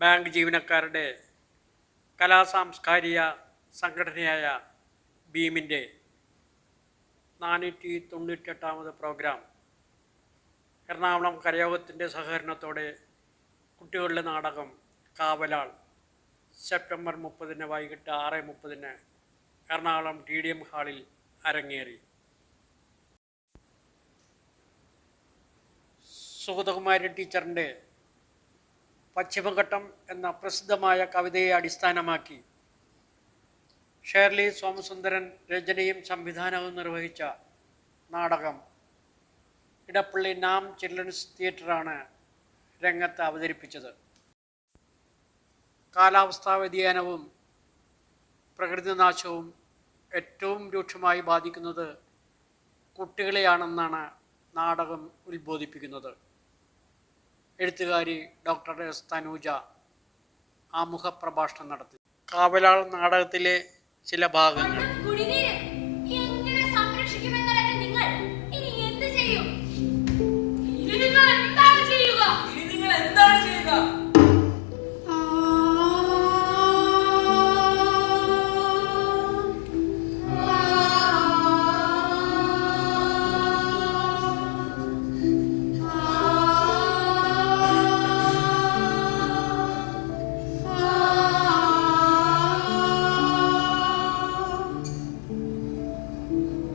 Bank ജീവനക്കാരുടെ കലാസാംസ്കാരിക സംഘടനയായ ബീമിന്റെ നാനൂറ്റി തൊണ്ണൂറ്റെട്ടാമത് പ്രോഗ്രാം എറണാകുളം കരയോഗത്തിന്റെ സഹകരണത്തോടെ കുട്ടികളുടെ നാടകം കാവലാൾ സെപ്റ്റംബർ മുപ്പതിന് വൈകിട്ട് ആറ് മുപ്പതിന് എറണാകുളം ടി ഡി എം ഹാളിൽ അരങ്ങേറി. സുഗതകുമാരി ടീച്ചറിന്റെ പശ്ചിമഘട്ടം എന്ന പ്രസിദ്ധമായ കവിതയെ അടിസ്ഥാനമാക്കി ഷേർലി സോമസുന്ദരൻ രചനയും സംവിധാനവും നിർവഹിച്ച നാടകം ഇടപ്പള്ളി നാം ചിൽഡ്രൻസ് തിയേറ്ററാണ് രംഗത്ത് അവതരിപ്പിച്ചത്. കാലാവസ്ഥാ വ്യതിയാനവും പ്രകൃതിനാശവും ഏറ്റവും രൂക്ഷമായി ബാധിക്കുന്നത് കുട്ടികളെയാണെന്നാണ് നാടകം ഉത്ബോധിപ്പിക്കുന്നത്. എഴുത്തുകാരി ഡോക്ടർ എസ് തനൂജ ആമുഖ പ്രഭാഷണം നടത്തി. കാവലാൾ നാടകത്തിലെ ചില ഭാഗങ്ങൾ.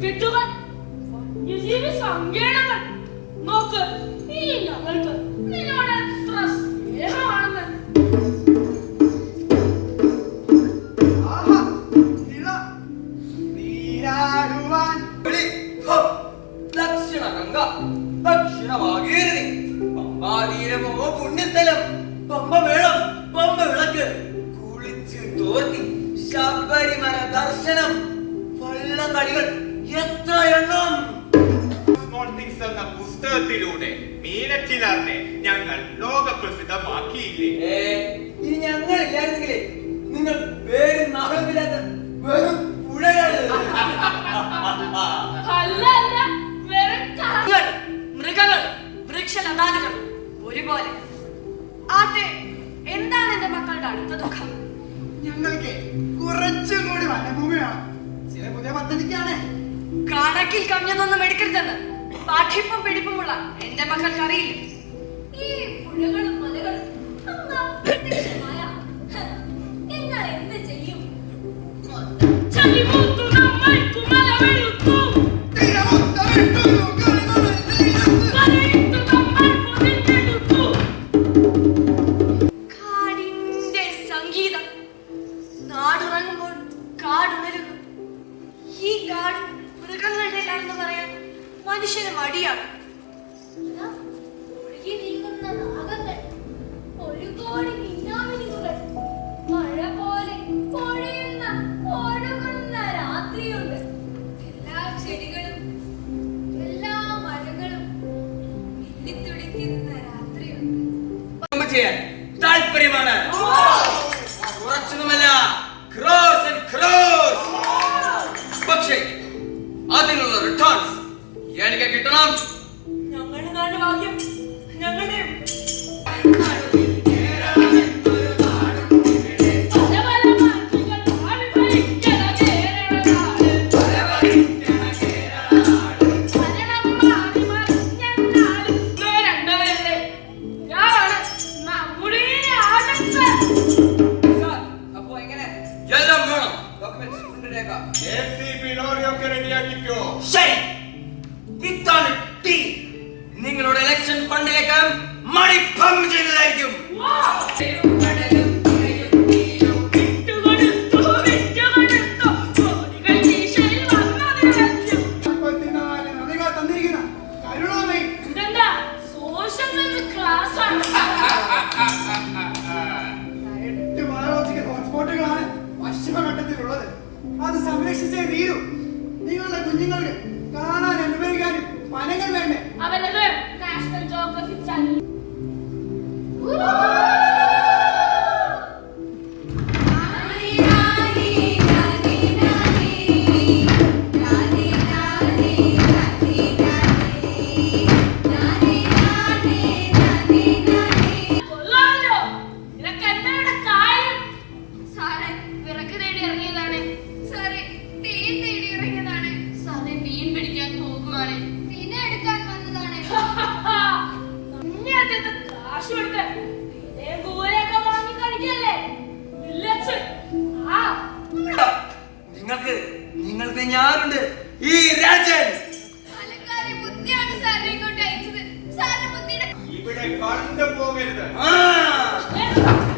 അണക്കെട്ടുകൾ വന്യജീവി സങ്കീർണങ്ങൾ നോക്ക് ഈ ഞങ്ങൾക്ക് നിന്നോട് എത്ര സ്നേഹമാണെന്ന്. ആഹാ, ഇള, നീരാടുവാൻ. വിളി, ഹോ, ദക്ഷിണ ഗംഗ ദക്ഷിണ ഭാഗീരഥി പമ്പാതീരമോ പുണ്യസ്ഥലം. പമ്പ മേളം പമ്പ വിളക്ക് കുളിച്ച് തോർത്തി ശബരിമല ദർശനം. വള്ളംകളികൾ എത്ര എണ്ണം എന്ന പുസ്തകത്തിലൂടെ മീനച്ചിലാറിനെ ഞങ്ങൾ ലോകപ്രസിദ്ധമാക്കിയില്ലേ? ഇനി ഞങ്ങൾ ഞങ്ങളില്ലായിരുന്നെങ്കിലേ നിങ്ങൾ പേര് നാളമില്ലാത്ത വെറും കാ- മൃഗങ്ങൾ വൃക്ഷലതാദികൾ ഒരുപോലെ. ആട്ടെ എന്താണ് എന്റെ മക്കളുടെ അടുത്ത ദുഃഖം? ഞങ്ങൾക്ക് കുറച്ചും കൂടി വനഭൂമിയാണ്. ചില പുതിയ പദ്ധതിക്കാണ്. കണക്കിൽ കവിഞ്ഞതൊന്നും എടുക്കരുതെന്ന് പഠിപ്പും പിടിപ്പുമുള്ള എന്റെ മക്കൾക്ക് അറിയില്ല ഈ പുഴകളും കമ്പ് മടിയാണ്. താല്പര്യമാണ്. Thank you. കുഞ്ഞുങ്ങൾക്ക് Thank you.